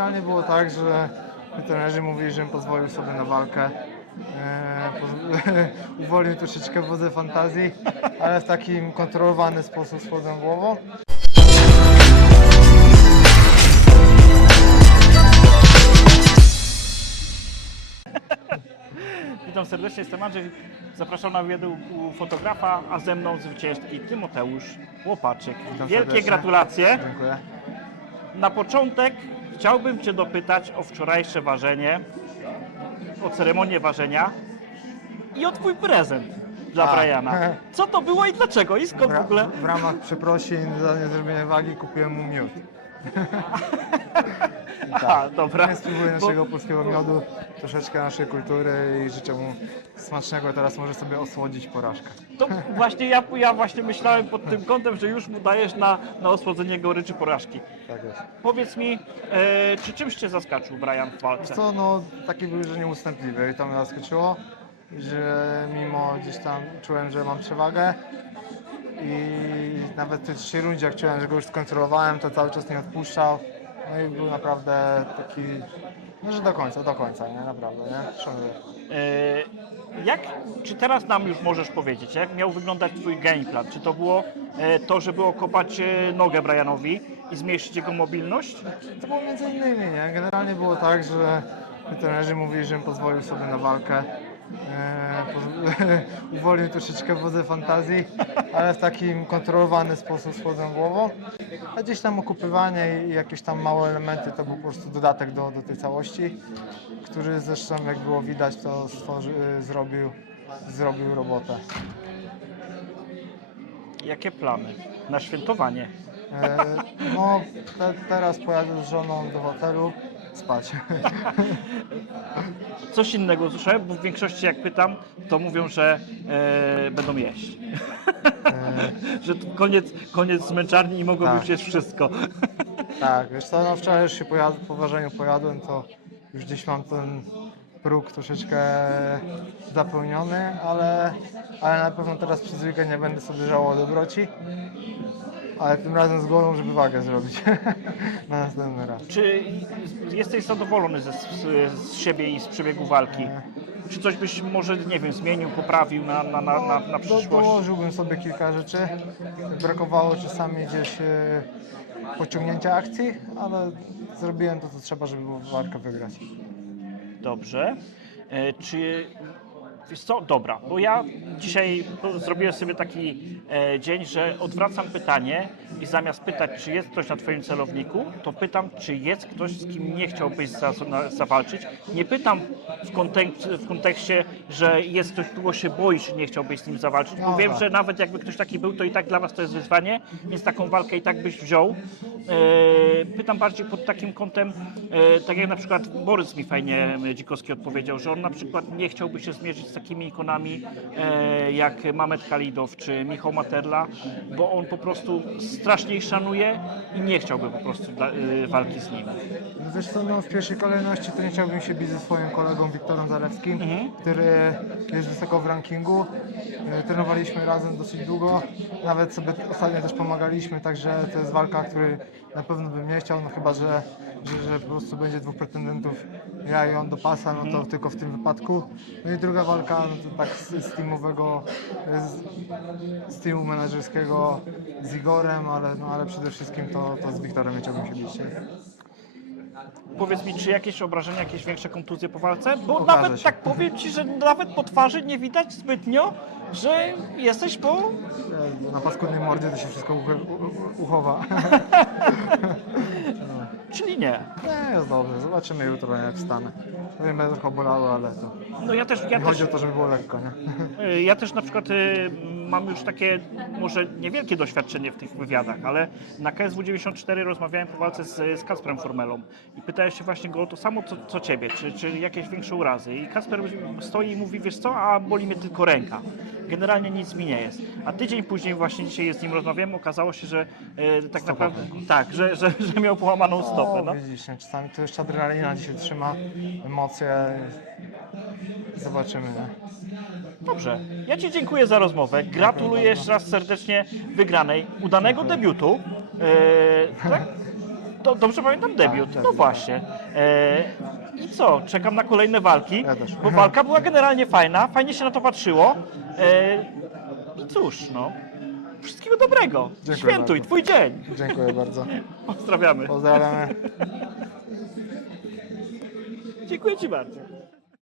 Generalnie było tak, że trenerzy mówili, żebym pozwolił sobie na walkę. Eee, poz- uwolnił troszeczkę wodze fantazji, ale w takim kontrolowany sposób z chłodną głową. Witam serdecznie, jestem Andrzej. Zapraszam na wywiad u u fotografa, a ze mną zwyciężki Tymoteusz Łopaczyk. Witam Wielkie serdecznie. gratulacje. Dziękuję. Na początek chciałbym Cię dopytać o wczorajsze ważenie, o ceremonię ważenia i o Twój prezent dla A. Briana. Co to było i dlaczego? I skąd w ra- ogóle? w ramach przeprosin za niezrobienie wagi kupiłem mu miód. Aha, dobra. Nie spróbuję naszego polskiego miodu, troszeczkę naszej kultury i życzę mu smacznego. Teraz może sobie osłodzić porażkę. To właśnie ja, ja właśnie myślałem pod tym kątem, że już mu dajesz na, na osłodzenie goryczy porażki. Tak jest. Powiedz mi, e, czy czymś Cię zaskoczył Brian w walce? Co, no taki był, że nieustępliwy i to mnie zaskoczyło, że mimo gdzieś tam czułem, że mam przewagę i nawet w tej trzeciej rundzie, jak czułem, że go już skontrolowałem, to cały czas nie odpuszczał. No i był naprawdę taki, no że do końca, do końca, nie? Naprawdę, nie? Szanuję. E, Jak, czy teraz nam już możesz powiedzieć, jak miał wyglądać Twój game plan? Czy to było e, to, żeby okopać e, nogę Brianowi i zmniejszyć jego mobilność? To było między innymi, nie? Generalnie było tak, że trenerzy mówili, żebym pozwolił sobie na walkę. Eee, uwolnił troszeczkę wodze fantazji, ale w takim kontrolowany sposób z chłodną głową. A gdzieś tam okupywanie i jakieś tam małe elementy to był po prostu dodatek do, do tej całości, który zresztą jak było widać to stworzy, zrobił, zrobił robotę. Jakie plany na świętowanie? Eee, no te, teraz pojadę z żoną do hotelu spać. Coś innego słyszałem, bo w większości jak pytam, to mówią, że e, będą jeść. Eee, że koniec, koniec zmęczarni i mogą Tak. już jeść wszystko. Tak, wiesz co, no wczoraj już się pojad, po ważeniu pojadłem, to już gdzieś mam ten próg troszeczkę zapełniony, ale, ale na pewno teraz przez weekend nie będę sobie żałował dobroci, ale tym razem z głową, żeby wagę zrobić na następny raz. Czy jesteś zadowolony ze, z, z siebie i z przebiegu walki? Czy coś byś może, nie wiem, zmienił, poprawił na, na, na, na, na Do, przyszłość? dołożyłbym sobie kilka rzeczy, brakowało czasami gdzieś e, pociągnięcia akcji, ale zrobiłem to, co trzeba, żeby walkę wygrać. Dobrze. E, Czy wiesz co? Dobra, bo ja dzisiaj zrobiłem sobie taki e, dzień, że odwracam pytanie i zamiast pytać, czy jest ktoś na Twoim celowniku, to pytam, czy jest ktoś, z kim nie chciałbyś za, na, zawalczyć. Nie pytam w, kontek- w kontekście, że jest ktoś, kogo się boisz, nie chciałbyś z nim zawalczyć, bo wiem, że nawet jakby ktoś taki był, to i tak dla Was to jest wyzwanie, więc taką walkę i tak byś wziął. E, Pytam bardziej pod takim kątem, e, tak jak na przykład Borys mi fajnie e, Dzikowski odpowiedział, że on na przykład nie chciałby się zmierzyć z takimi ikonami e, jak Mamet Kalidow czy Michał Materla, bo on po prostu strasznie ich szanuje i nie chciałby po prostu e, walki z nimi. No Zresztą no, w pierwszej kolejności to nie chciałbym się bić ze swoim kolegą Wiktorem Zalewskim, Mhm. który jest wysoko w rankingu. E, Trenowaliśmy razem dosyć długo, nawet sobie ostatnio też pomagaliśmy, także to jest walka, której na pewno bym nie chciał, no chyba, że, że, że po prostu będzie dwóch pretendentów, ja i on do pasa, no to tylko w tym wypadku. No i druga walka, no to tak z, z teamowego, z, z teamu menedżerskiego z Igorem, ale, no, ale przede wszystkim to, to z Wiktorem chciałbym się bić. Powiedz mi, czy jakieś obrażenia, jakieś większe kontuzje po walce? Bo Okaże nawet się. tak powiem Ci, że nawet po twarzy nie widać zbytnio, że jesteś po E, Na paskudnej mordzie to się wszystko u- uchowa. Czyli nie. Nie, jest dobrze. Zobaczymy jutro, jak wstanę. Wiem, będę trochę bolało, ale to No ja też, ja nie też, chodzi o to, żeby było lekko, nie? y, ja też na przykład y, mam już takie może niewielkie doświadczenie w tych wywiadach, ale na KSW 94 rozmawiałem po walce z, z Kasprem Formelą i pytałem się właśnie go o to samo, co, co ciebie, czy, czy jakieś większe urazy. I Kasper stoi i mówi, wiesz co, a boli mnie tylko ręka. Generalnie nic mi nie jest. A tydzień później, właśnie dzisiaj z nim rozmawiałem, okazało się, że e, tak naprawdę tak, że, że, że miał połamaną stopę. No. Widzisz, nie? czasami to jeszcze adrenalina dzisiaj trzyma, emocje. Zobaczymy, nie? Dobrze. Ja Ci dziękuję za rozmowę. Gratuluję jeszcze raz serdecznie wygranej, udanego debiutu. E, tak? do, dobrze pamiętam debiut. tak, no tak. właśnie. E, I co? Czekam na kolejne walki, Ja też. bo walka była generalnie fajna, fajnie się na to patrzyło. E, I cóż, no. Wszystkiego dobrego. Dziękuję Świętuj, bardzo. twój dzień. Dziękuję bardzo. Pozdrawiamy. Pozdrawiamy. Dziękuję Ci bardzo.